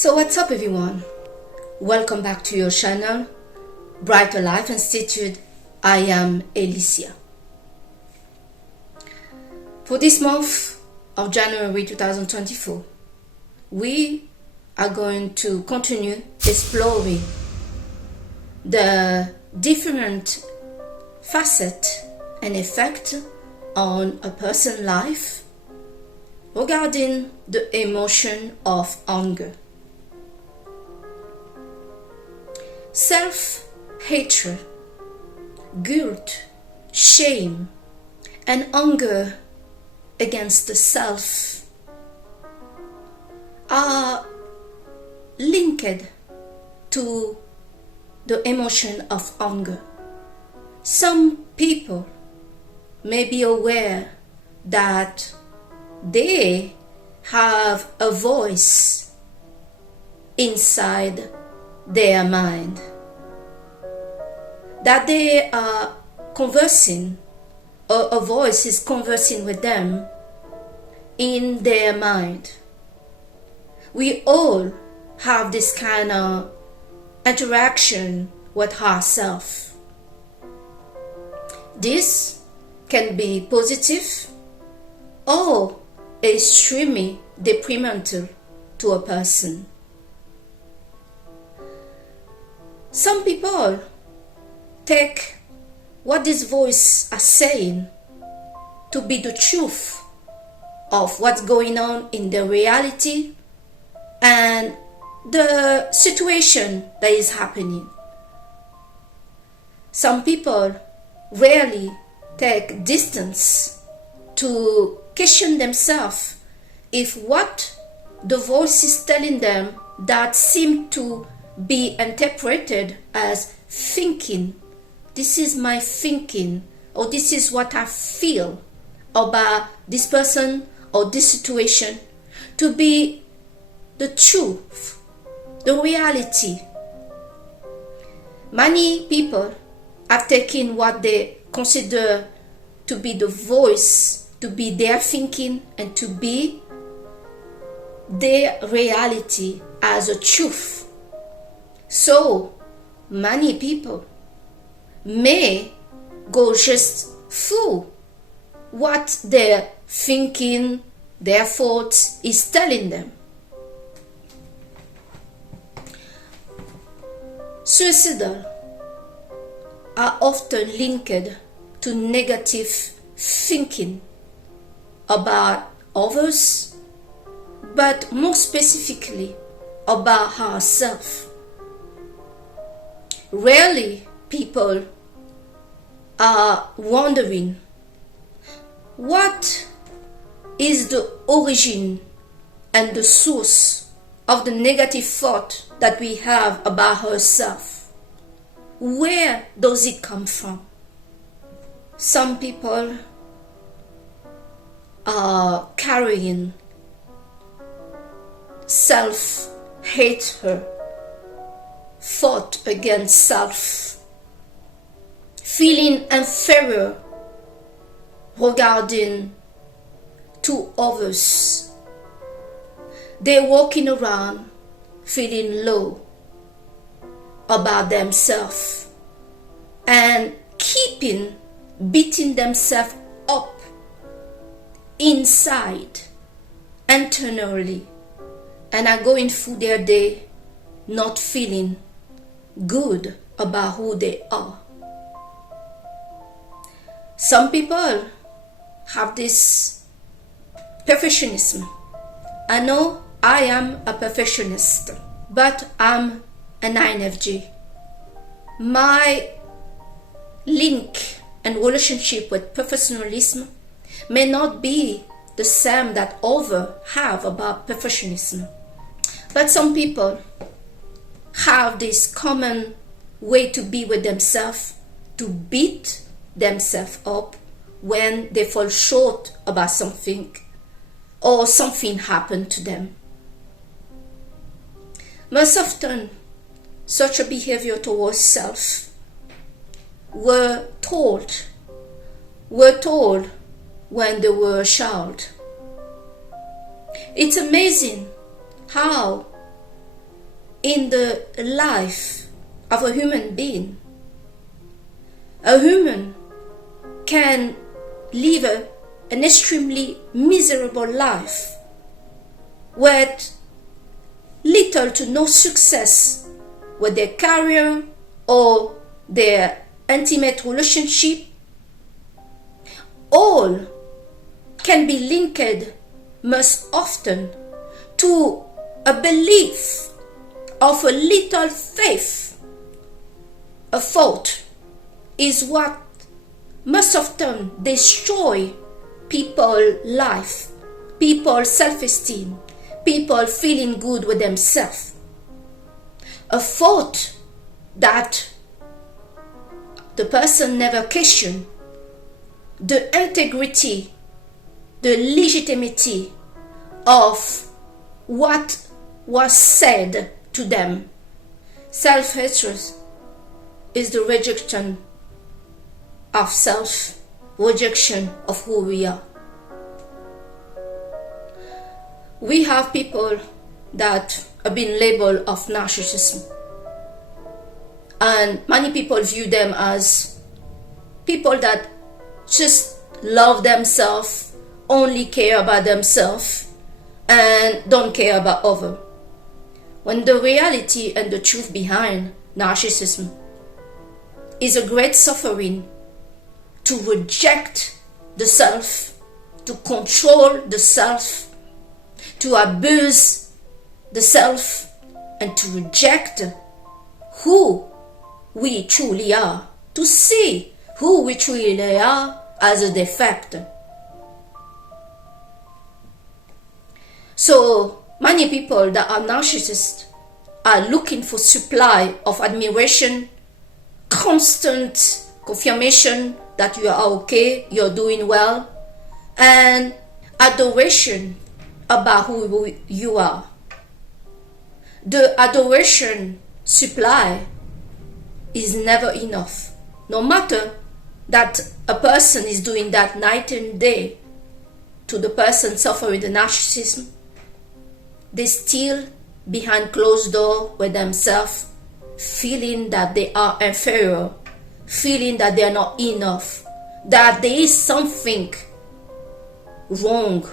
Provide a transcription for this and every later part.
So what's up everyone? Welcome back to your channel, Brighter Life Institute. I am Alicia. For this month of January 2024, we are going to continue exploring the different facets and effect on a person's life regarding the emotion of anger. Self-hatred, guilt, shame, and anger against the self are linked to the emotion of anger. Some people may be aware that they have a voice inside their mind, that they are conversing, or a voice is conversing with them in their mind. We all have this kind of interaction with ourselves. This can be positive or extremely detrimental to a person. Some people take what this voice is saying to be the truth of what's going on in the reality and the situation that is happening. Some people rarely take distance to question themselves if what the voice is telling them that seem to be interpreted as thinking, this is my thinking, or this is what I feel about this person or this situation, to be the truth, the reality. Many people have taken what they consider to be the voice, to be their thinking, and to be their reality as a truth. So many people may go just through what their thinking, their thoughts is telling them. Suicidal are often linked to negative thinking about others, but more specifically about ourselves. Rarely people are wondering what is the origin and the source of the negative thought that we have about ourselves. Where does it come from? Some people are carrying self-hatred, thought against self, feeling inferior regarding to others. They're walking around feeling low about themselves and keeping beating themselves up inside, internally, and are going through their day not feeling good about who they are. Some people have this perfectionism. I know I am a perfectionist, but I'm an INFJ. My link and relationship with perfectionism may not be the same that others have about perfectionism. But some people have this common way to be with themselves, to beat themselves up when they fall short about something or something happened to them. Most often, such a behavior towards self were told when they were a child. It's amazing how in the life of a human being. A human can live an extremely miserable life with little to no success with their career or their intimate relationship. All can be linked most often to a belief of a little faith. A thought is what most often destroy people's life, people's self-esteem, people feeling good with themselves. A thought that the person never questioned the integrity, the legitimacy of what was said to them. Self-hatred is the rejection of self, rejection of who we are. We have people that have been labeled of narcissism, and many people view them as people that just love themselves, only care about themselves, and don't care about others. When the reality and the truth behind narcissism is a great suffering to reject the self, to control the self, to abuse the self, and to reject who we truly are, to see who we truly are as a defect. So many people that are narcissists are looking for supply of admiration, constant confirmation that you are okay, you're doing well, and adoration about who you are. The adoration supply is never enough. No matter that a person is doing that night and day to the person suffering the narcissism, they still behind closed door with themselves, feeling that they are inferior, feeling that they are not enough, that there is something wrong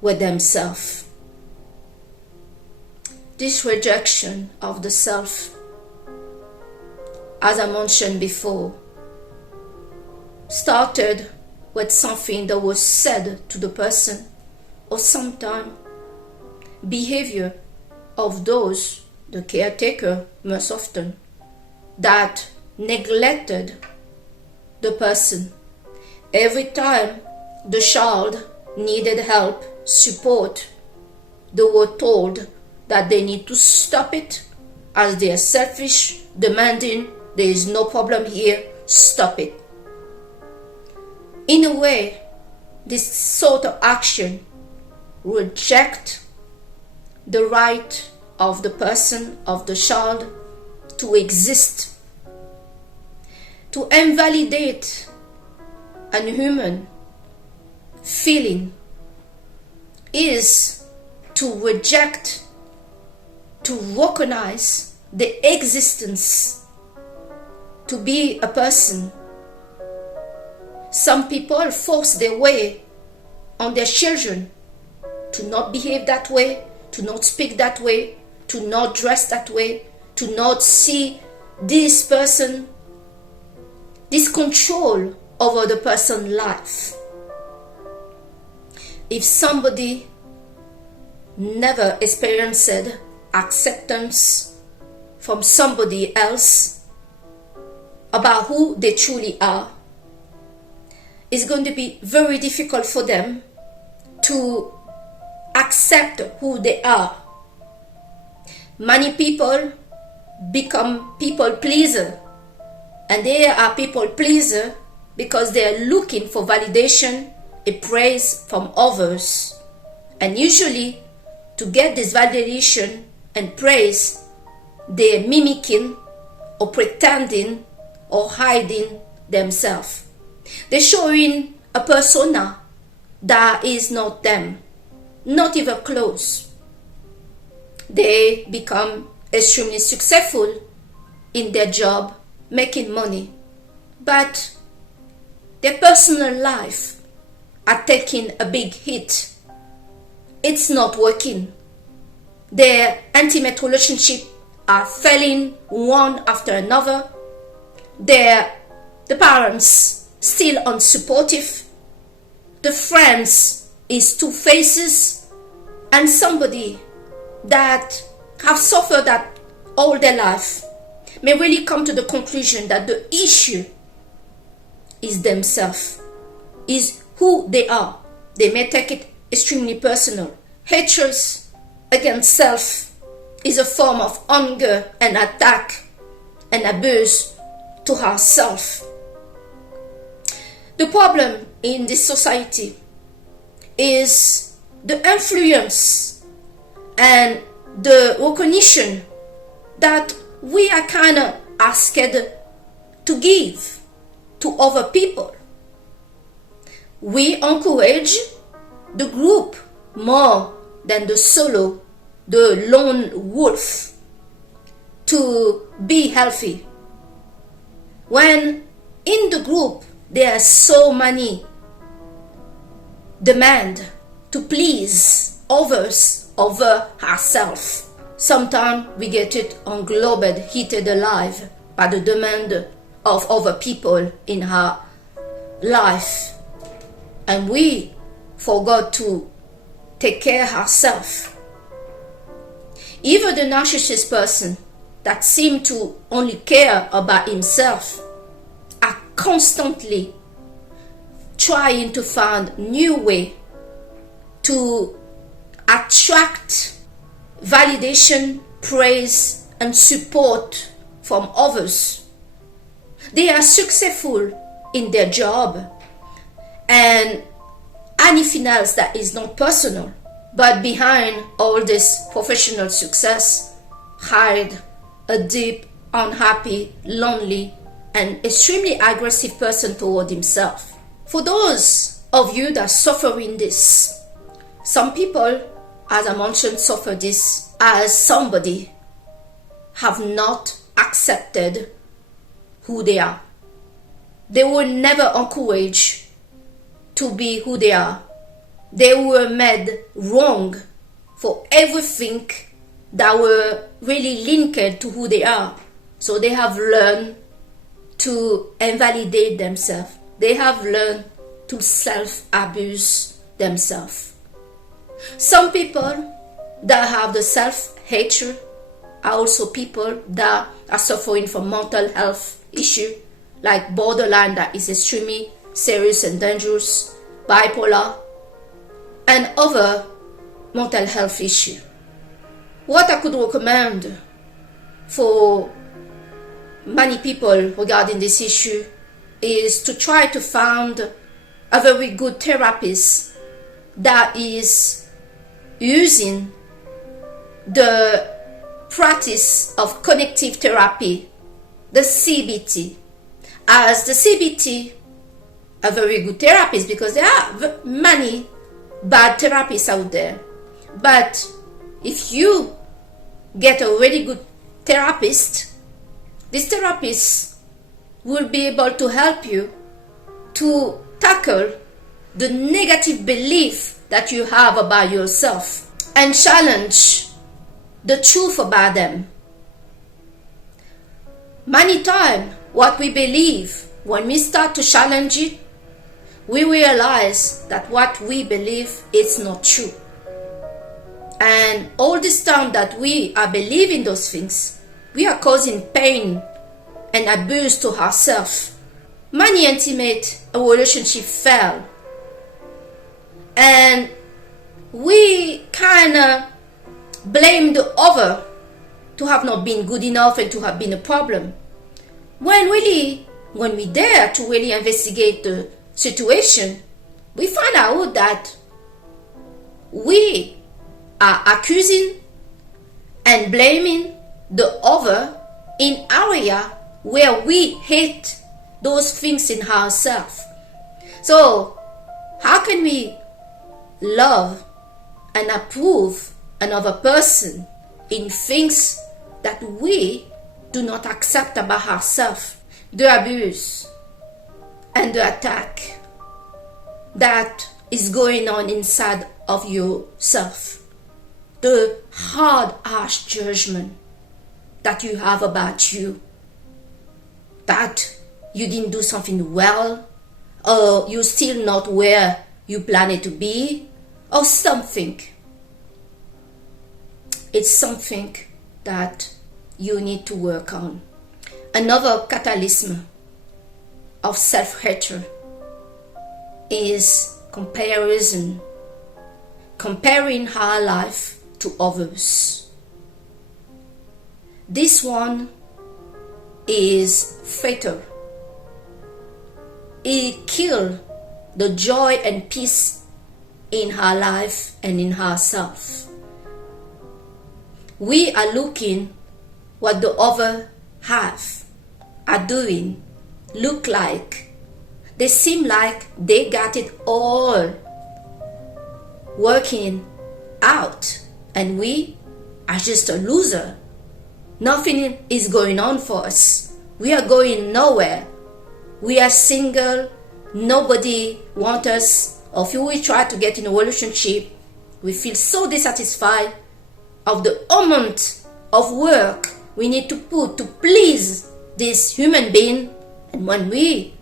with themselves. This rejection of the self, as I mentioned before, started with something that was said to the person, or sometimes behavior of those, the caretaker most often, that neglected the person. Every time the child needed help, support, they were told that they need to stop it as they are selfish, demanding, there is no problem here, stop it. In a way, this sort of action rejects the right of the person, of the child, to exist. To invalidate an human feeling is to reject, to recognize the existence, to be a person. Some people force their way on their children to not behave that way, to not speak that way, to not dress that way, to not see this person, this control over the person's life. If somebody never experienced acceptance from somebody else about who they truly are, it's going to be very difficult for them to accept who they are. Many people become people pleaser, and they are people pleaser because they are looking for validation and praise from others. And usually, to get this validation and praise, they are mimicking or pretending or hiding themselves. They're showing a persona that is not them, not even close. They become extremely successful in their job, making money, but their personal life are taking a big hit. It's not working. Their intimate relationship are failing one after another. The parents still unsupportive. The friends is two faces, and somebody that have suffered that all their life may really come to the conclusion that the issue is themselves, is who they are. They may take it extremely personal. Hatred against self is a form of anger and attack and abuse to ourselves. The problem in this society is the influence and the recognition that we are kind of asked to give to other people. We encourage the group more than the solo, the lone wolf, to be healthy. When in the group there are so many demand to please others over ourselves, sometimes we get it englobed, heated alive by the demand of other people in our life, and we forgot to take care of ourselves. Even the narcissist person that seems to only care about himself are constantly trying to find new way to attract validation, praise, and support from others. They are successful in their job and anything else that is not personal. But behind all this professional success hide a deep, unhappy, lonely, and extremely aggressive person toward himself. For those of you that are suffering this, some people, as I mentioned, suffer this as somebody have not accepted who they are. They were never encouraged to be who they are. They were made wrong for everything that were really linked to who they are. So they have learned to invalidate themselves. They have learned to self-abuse themselves. Some people that have the self-hatred are also people that are suffering from mental health issue, like borderline that is extremely serious and dangerous, bipolar, and other mental health issue. What I could recommend for many people regarding this issue is to try to find a very good therapist that is using the practice of cognitive therapy, the CBT. As the CBT, a very good therapist, because there are many bad therapists out there. But if you get a really good therapist, this therapist will be able to help you to tackle the negative belief that you have about yourself and challenge the truth about them. Many times, what we believe, when we start to challenge it, we realize that what we believe is not true. And all this time that we are believing those things, we are causing pain and abuse to ourselves. Many intimate relationships fail. And we kind of blame the other to have not been good enough and to have been a problem. When really, when we dare to really investigate the situation, we find out that we are accusing and blaming the other in area where we hate those things in ourselves. So how can we love and approve another person in things that we do not accept about ourselves, the abuse and the attack that is going on inside of yourself, the hard, harsh judgment that you have about you, that you didn't do something well, or you're still not where you planned to be, or something. It's something that you need to work on. Another catalyst of self-hatred is comparison, comparing our life to others. This one is fatal. It kills the joy and peace in our life and in ourselves. We are looking what the other have, are doing, look like. They seem like they got it all working out, and we are just a loser. Nothing is going on for us. We are going nowhere. We are single. Nobody wants us. Or if we try to get in a relationship, we feel so dissatisfied of the amount of work we need to put to please this human being. And when we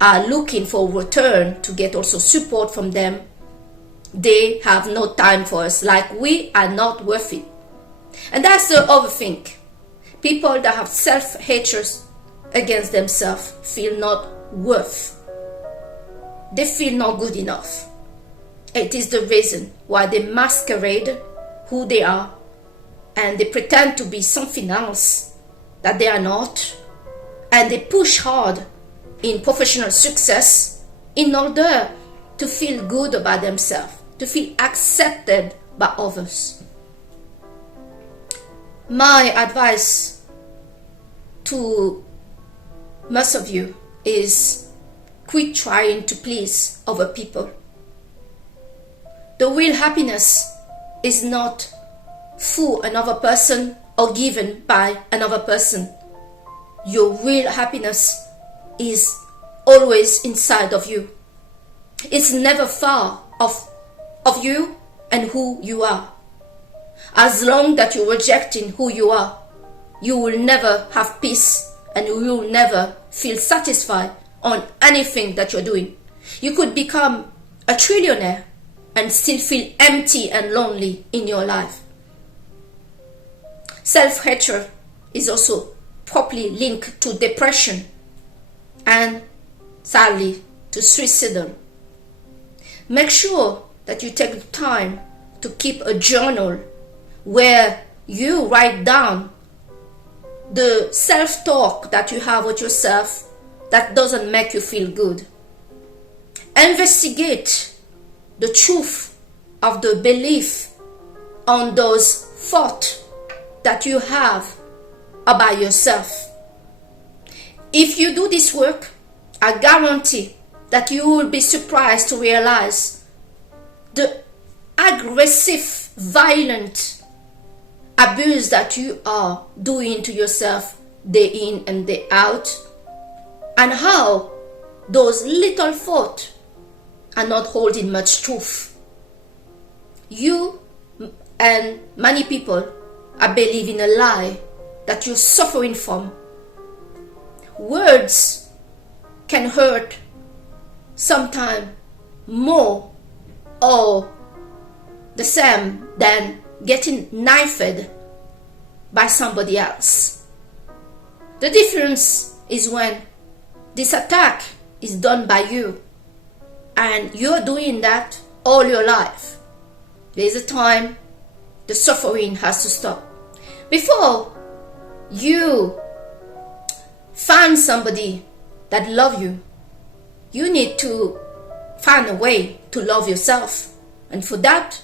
are looking for return to get also support from them, they have no time for us, like we are not worth it. And that's the other thing. People that have self-hatred against themselves feel not worth. They feel not good enough. It is the reason why they masquerade who they are, and they pretend to be something else that they are not, and they push hard in professional success in order to feel good about themselves, to feel accepted by others. My advice to most of you is quit trying to please other people. The real happiness is not through another person or given by another person. Your real happiness is always inside of you. It's never far of you and who you are. As long that you're rejecting who you are, you will never have peace and you will never feel satisfied on anything that you're doing. You could become a trillionaire and still feel empty and lonely in your life. Self-hatred is also properly linked to depression and, sadly, to suicidal. Make sure that you take the time to keep a journal where you write down the self-talk that you have with yourself that doesn't make you feel good. Investigate the truth of the belief on those thoughts that you have about yourself. If you do this work, I guarantee that you will be surprised to realize the aggressive, violent abuse that you are doing to yourself day in and day out, and how those little thoughts are not holding much truth. You and many people are believing a lie that you're suffering from. Words can hurt sometimes more or the same than getting knifed by somebody else. The difference is when this attack is done by you and you're doing that all your life. There's a time the suffering has to stop. Before you find somebody that loves you, you need to find a way to love yourself. And for that,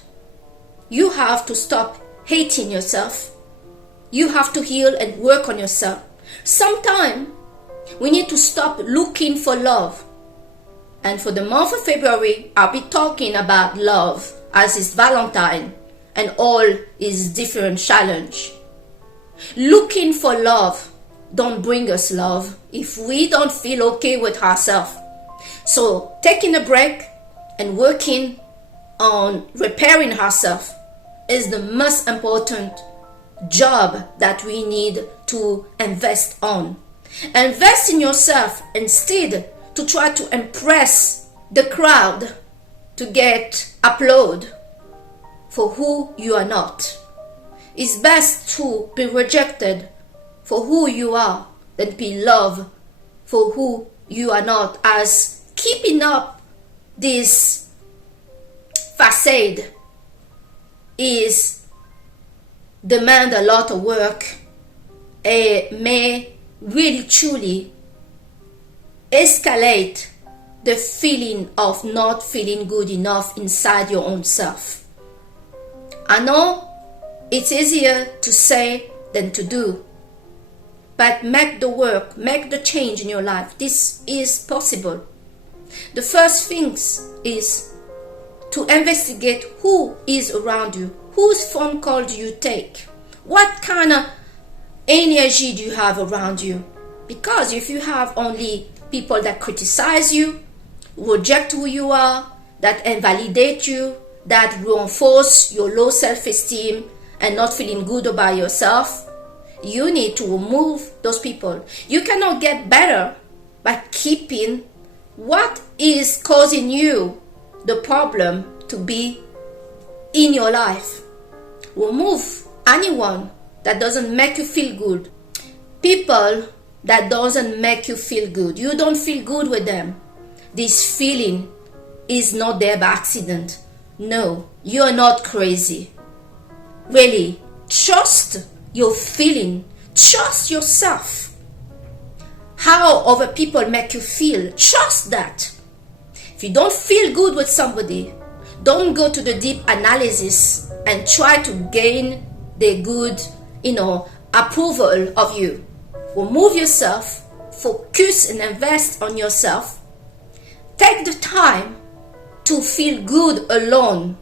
you have to stop hating yourself. You have to heal and work on yourself. Sometimes we need to stop looking for love. And for the month of February, I'll be talking about love as it's Valentine and all is different challenge. Looking for love don't bring us love if we don't feel okay with ourselves. So taking a break and working on repairing ourselves is the most important job that we need to invest on. Invest in yourself instead to try to impress the crowd to get applaud for who you are not. It's best to be rejected for who you are than be loved for who you are not, as keeping up this facade is demand a lot of work. It may really truly escalate the feeling of not feeling good enough inside your own self. I know it's easier to say than to do, but make the work, make the change in your life. This is possible. The first thing is to investigate who is around you, whose phone call do you take, what kind of energy do you have around you. Because if you have only people that criticize you, reject who you are, that invalidate you, that reinforce your low self-esteem and not feeling good about yourself, you need to remove those people. You cannot get better by keeping what is causing you the problem to be in your life. Remove anyone that doesn't make you feel good. People that doesn't make you feel good. You don't feel good with them. This feeling is not there by accident. No, you are not crazy. Really, trust your feeling. Trust yourself. How other people make you feel, trust that. If you don't feel good with somebody, don't go to the deep analysis and try to gain the good, approval of you. Remove yourself, focus and invest on yourself. Take the time to feel good alone.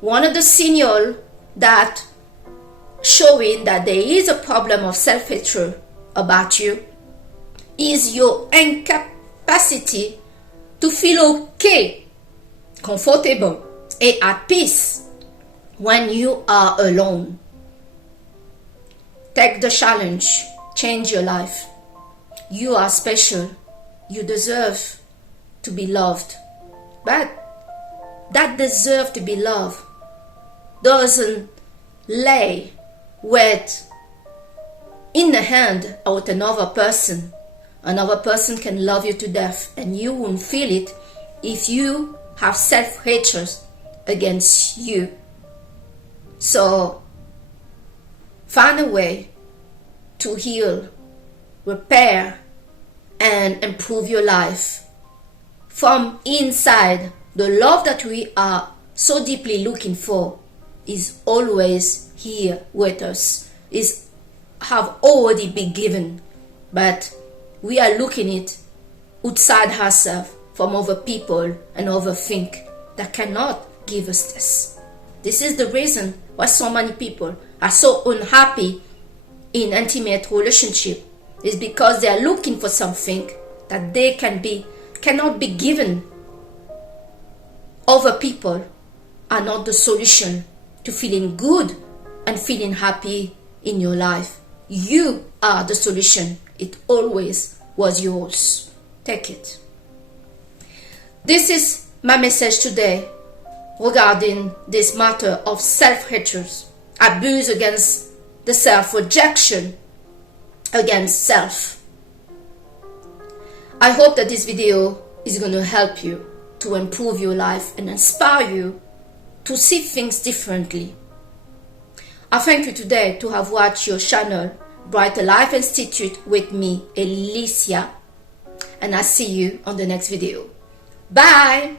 One of the signals that showing that there is a problem of self-hatred about you is your incapacity to feel okay, comfortable, and at peace when you are alone. Take the challenge, change your life. You are special. You deserve to be loved. But that deserve to be loved doesn't lay with in the hand of another person. Another person can love you to death and you won't feel it if you have self-hatred against you. So find a way to heal, repair, and improve your life from inside. The love that we are so deeply looking for is always here with us, is have already been given, but we are looking it outside ourselves from other people and other things that cannot give us this. This is the reason why so many people are so unhappy in intimate relationship, is because they are looking for something that they cannot be given. Other people are not the solution to feeling good and feeling happy in your life. You are the solution. It always was yours. Take it. This is my message today regarding this matter of self-hatred, abuse against the self, rejection against self. I hope that this video is going to help you to improve your life and inspire you to see things differently. I thank you today to have watched your channel Brighter Life Institute with me, Alicia, and I see you on the next video. Bye!